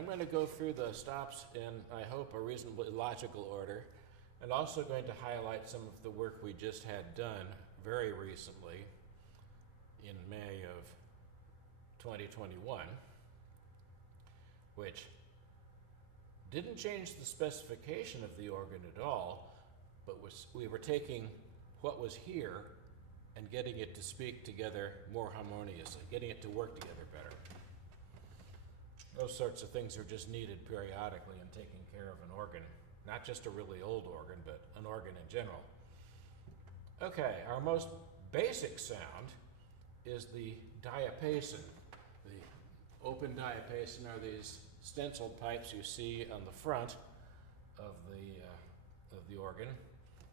I'm going to go through the stops in, I hope, a reasonably logical order, and also going to highlight some of the work we just had done very recently in May of 2021, which didn't change the specification of the organ at all, but we were taking what was here and getting it to speak together more harmoniously, getting it to work together better. Those sorts of things are just needed periodically in taking care of an organ, not just a really old organ, but an organ in general. Okay, our most basic sound is the diapason. The open diapason are these stenciled pipes you see on the front of the organ,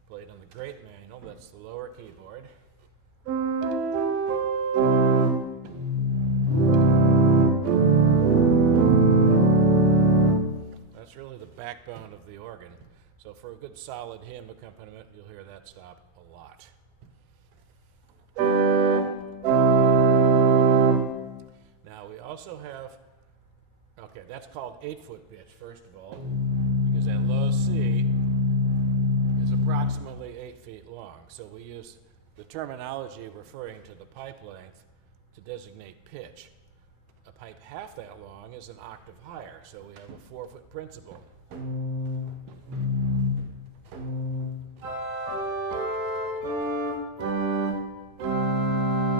played on the great manual. That's the lower keyboard. That's really the backbone of the organ. So for a good solid hymn accompaniment, you'll hear that stop a lot. Now we also have, okay, that's called 8-foot pitch, first of all, because that low C is approximately 8 feet long. So we use the terminology referring to the pipe length to designate pitch. A pipe half that long is an octave higher, so we have a 4-foot principle.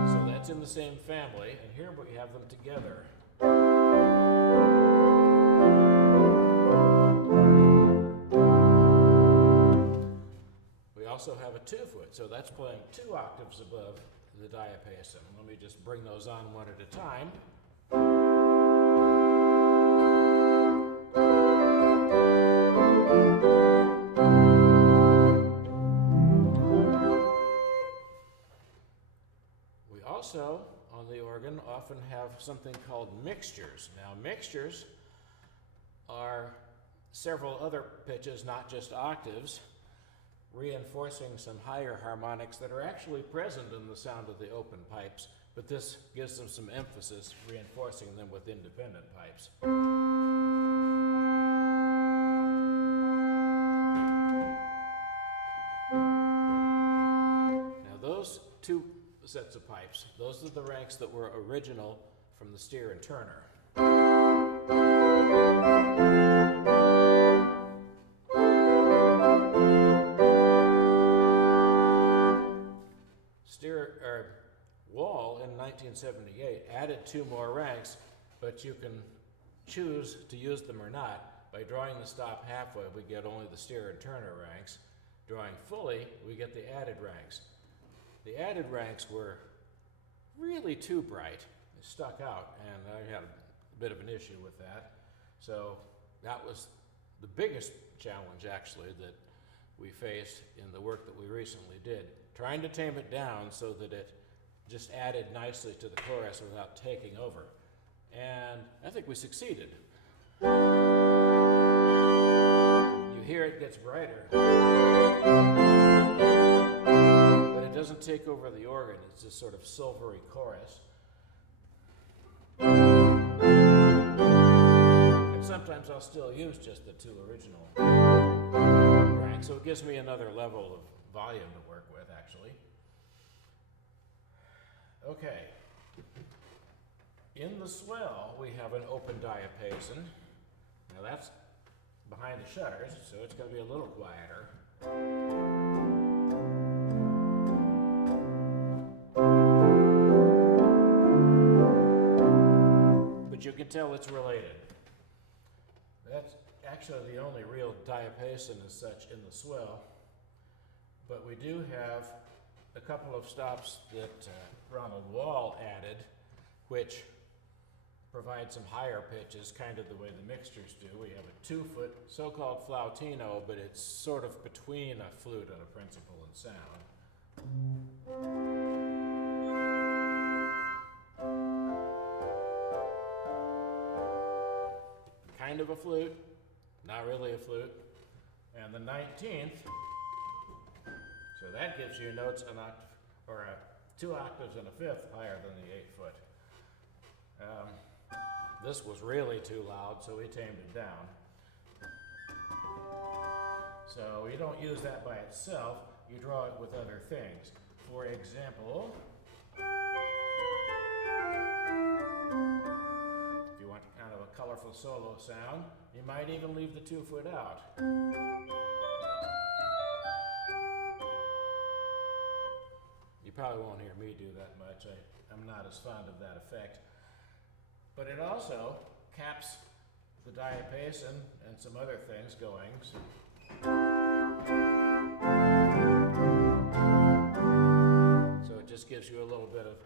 So that's in the same family, and here we have them together. We also have a 2-foot, so that's playing 2 octaves above the diapason. Let me just bring those on one at a time. We also, on the organ, often have something called mixtures. Now, mixtures are several other pitches, not just octaves, reinforcing some higher harmonics that are actually present in the sound of the open pipes, but this gives them some emphasis, reinforcing them with independent pipes. Now those two sets of pipes, those are the ranks that were original from the Steer and Turner. Wall in 1978 added 2 more ranks, but you can choose to use them or not. By drawing the stop halfway, we get only the Steer and Turner ranks. Drawing fully, we get the added ranks. The added ranks were really too bright. They stuck out, and I had a bit of an issue with that. So that was the biggest challenge, actually, that we faced in the work that we recently did, trying to tame it down so that it just added nicely to the chorus without taking over. And I think we succeeded. You hear it gets brighter, but it doesn't take over the organ. It's this sort of silvery chorus. And sometimes I'll still use just the 2 original ranks, so it gives me another level of volume to work with, actually. Okay, in the swell we have an open diapason. Now that's behind the shutters, so it's going to be a little quieter. But you can tell it's related. That's actually the only real diapason as such in the swell, but we do have a couple of stops that Ronald Wall added, which provide some higher pitches, kind of the way the mixtures do. We have a 2-foot so-called flautino, but it's sort of between a flute and a principal in sound. Kind of a flute, not really a flute. And the 19th, so that gives you notes an octave, or 2 octaves and a 5th higher than the 8-foot. This was really too loud, so we tamed it down. So you don't use that by itself, you draw it with other things. For example, if you want kind of a colorful solo sound, you might even leave the 2 foot out. You probably won't hear me do that much. I'm not as fond of that effect. But it also caps the diapason and some other things going. So it just gives you a little bit of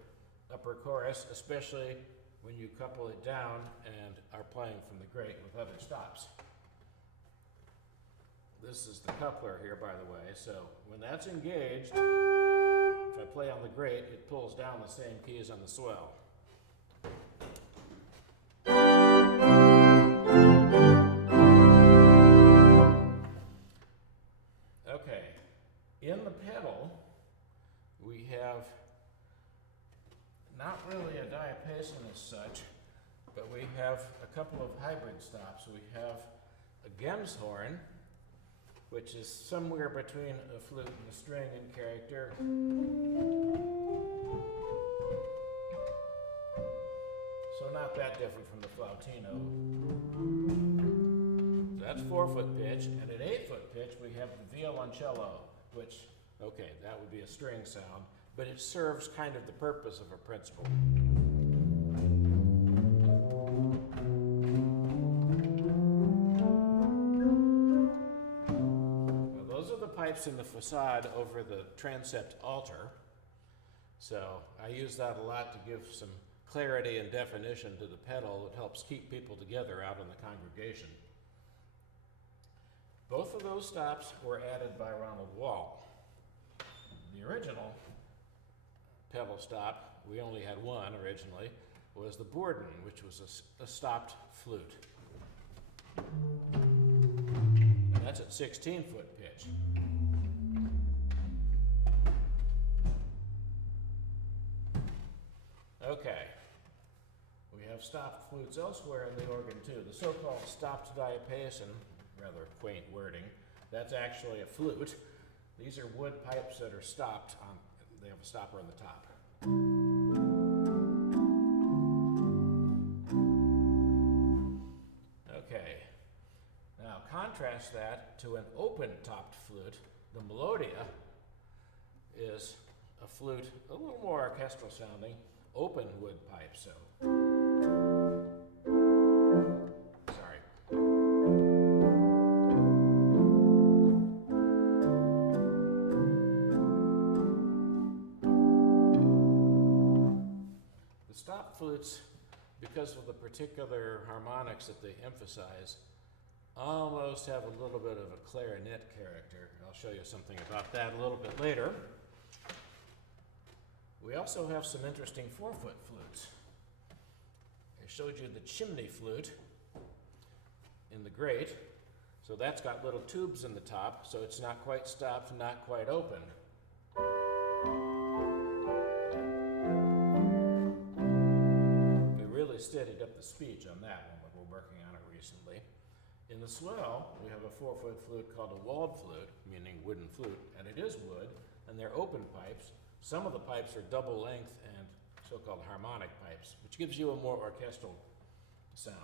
upper chorus, especially when you couple it down and are playing from the grate with other stops. This is the coupler here, by the way, so when that's engaged, if I play on the grate, it pulls down the same keys on the swell. Okay, in the pedal, we have not really a diapason as such, but we have a couple of hybrid stops. We have a Gems horn, which is somewhere between a flute and a string in character. So not that different from the flautino. So that's 4 foot pitch, and at 8 foot pitch we have the violoncello, which, okay, that would be a string sound, but it serves kind of the purpose of a principal. Pipes in the facade over the transept altar. So I use that a lot to give some clarity and definition to the pedal. It helps keep people together out in the congregation. Both of those stops were added by Ronald Wall. The original pedal stop, we only had one originally, was the Borden, which was a stopped flute. And that's at 16 foot pitch. Okay, we have stopped flutes elsewhere in the organ too. The so-called stopped diapason, rather quaint wording, that's actually a flute. These are wood pipes that are stopped on, they have a stopper on the top. Okay, now contrast that to an open-topped flute. The melodia is a flute a little more orchestral sounding, open wood pipe, so. Sorry. The stop flutes, because of the particular harmonics that they emphasize, almost have a little bit of a clarinet character. I'll show you something about that a little bit later. We also have some interesting 4 foot flutes. I showed you the chimney flute in the grate. So that's got little tubes in the top, so it's not quite stopped, not quite open. We really steadied up the speech on that one when we're working on it recently. In the swell, we have a 4 foot flute called a walled flute, meaning wooden flute, and it is wood, and they're open pipes. Some of the pipes are double length and so-called harmonic pipes, which gives you a more orchestral sound.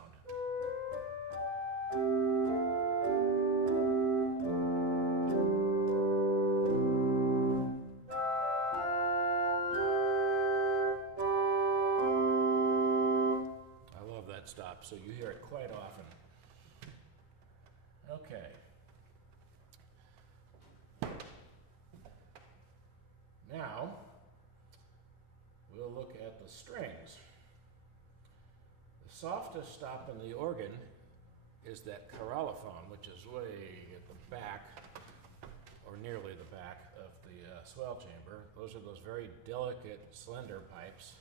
I love that stop, so you hear it quite often. Okay. Now, we'll look at the strings. The softest stop in the organ is that carallophone, which is way at the back, or nearly the back of the swell chamber. Those are those very delicate, slender pipes.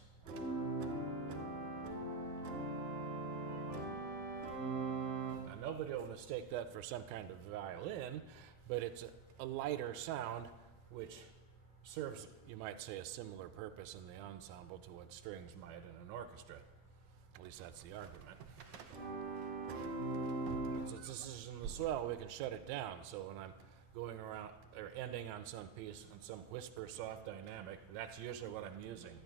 Now, nobody will mistake that for some kind of violin, but it's a lighter sound, which serves, you might say, a similar purpose in the ensemble to what strings might in an orchestra. At least that's the argument. Since this is in the swell, we can shut it down. So when I'm going around or ending on some piece on some whisper soft dynamic, that's usually what I'm using.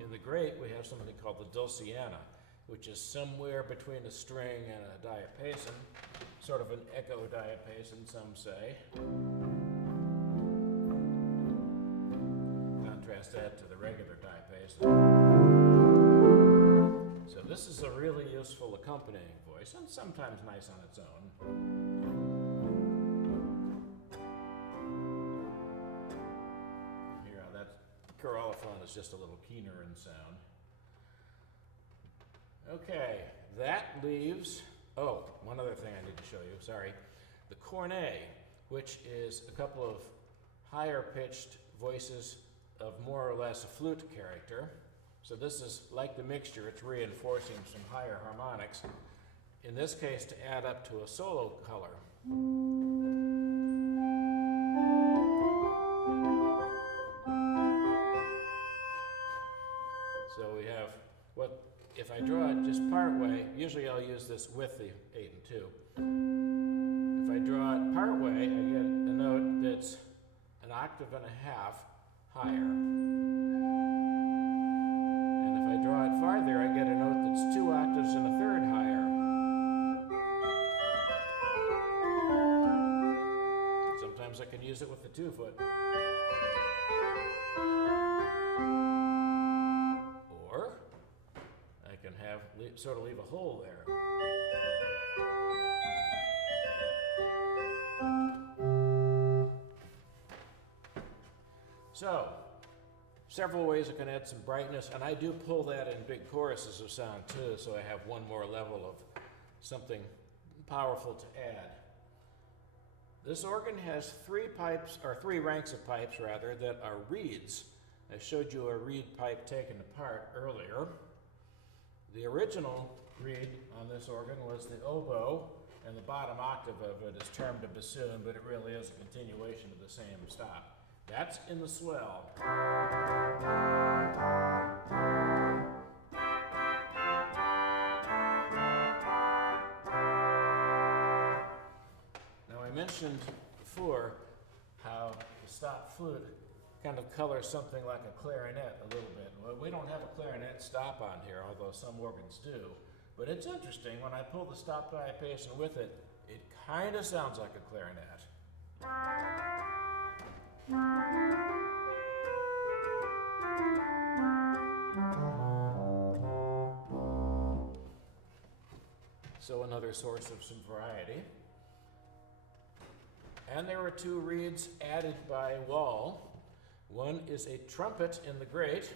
In the great, we have something called the dulciana, which is somewhere between a string and a diapason, sort of an echo diapason, some say. Contrast that to the regular diapason. So this is a really useful accompanying voice, and sometimes nice on its own. Here, that choralophone is just a little keener in sound. Okay, that leaves, oh, one other thing I need to show you, sorry. The cornet, which is a couple of higher pitched voices of more or less a flute character. So this is like the mixture, it's reinforcing some higher harmonics. In this case, to add up to a solo color. So we have what, if I draw it just part way, usually I'll use this with the 8 and 2. If I draw it part way, I get a note that's an octave and a half higher. And if I draw it farther, I get a note that's 2 octaves and a third higher. Sometimes I can use it with the 2-foot. Or I can have sort of leave a hole there. So, several ways I can add some brightness, and I do pull that in big choruses of sound too, so I have one more level of something powerful to add. This organ has 3 ranks of pipes rather, that are reeds. I showed you a reed pipe taken apart earlier. The original reed on this organ was the oboe, and the bottom octave of it is termed a bassoon, but it really is a continuation of the same stop. That's in the swell. Now I mentioned before how the stop flute kind of colors something like a clarinet a little bit. Well, we don't have a clarinet stop on here, although some organs do. But it's interesting, when I pull the stop diapason with it, it kind of sounds like a clarinet. So another source of some variety. And there were 2 reeds added by Wall. One is a trumpet in the great.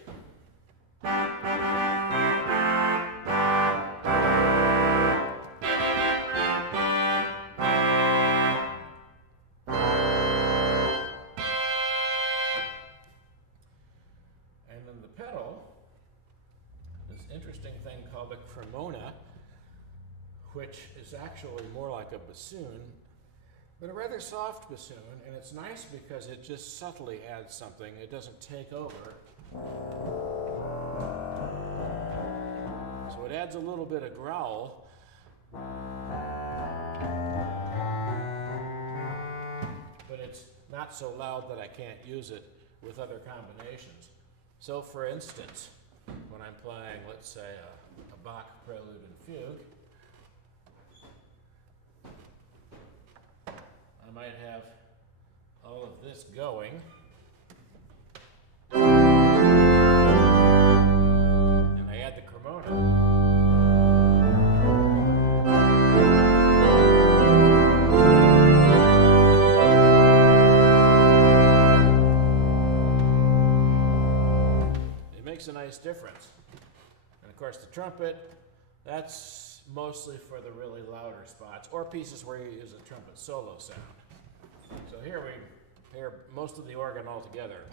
And in the pedal, this interesting thing called a cremona, which is actually more like a bassoon, but a rather soft bassoon, and it's nice because it just subtly adds something. It doesn't take over. So it adds a little bit of growl. But it's not so loud that I can't use it with other combinations. So for instance, when I'm playing, let's say, a Bach prelude and fugue, I might have all of this going. And I add the cremona. It makes a nice difference. And of course the trumpet, that's mostly for the really louder spots, or pieces where you use a trumpet solo sound. So here we hear most of the organ all together.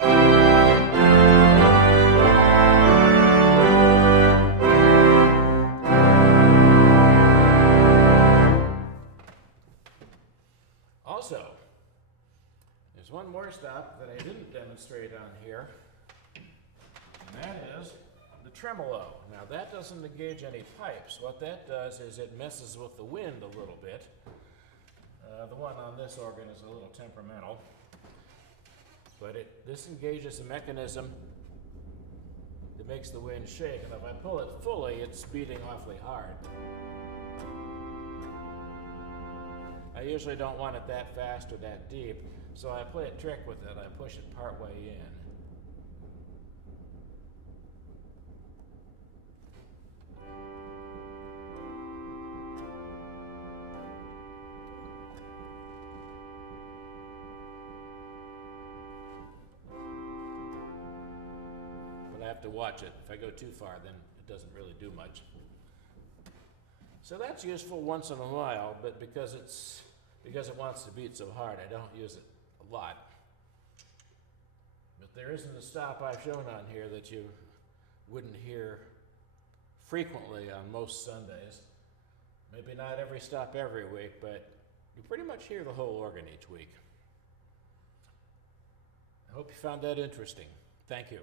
Also, there's one more stop tremolo. Now that doesn't engage any pipes. What that does is it messes with the wind a little bit. The one on this organ is a little temperamental, but this engages a mechanism that makes the wind shake, and if I pull it fully, it's beating awfully hard. I usually don't want it that fast or that deep, so I play a trick with it. I push it part way in. But I have to watch it. If I go too far, then it doesn't really do much. So that's useful once in a while, but because it wants to beat so hard, I don't use it a lot. But there isn't a stop I've shown on here that you wouldn't hear frequently on most Sundays. Maybe not every stop every week, but you pretty much hear the whole organ each week. I hope you found that interesting. Thank you.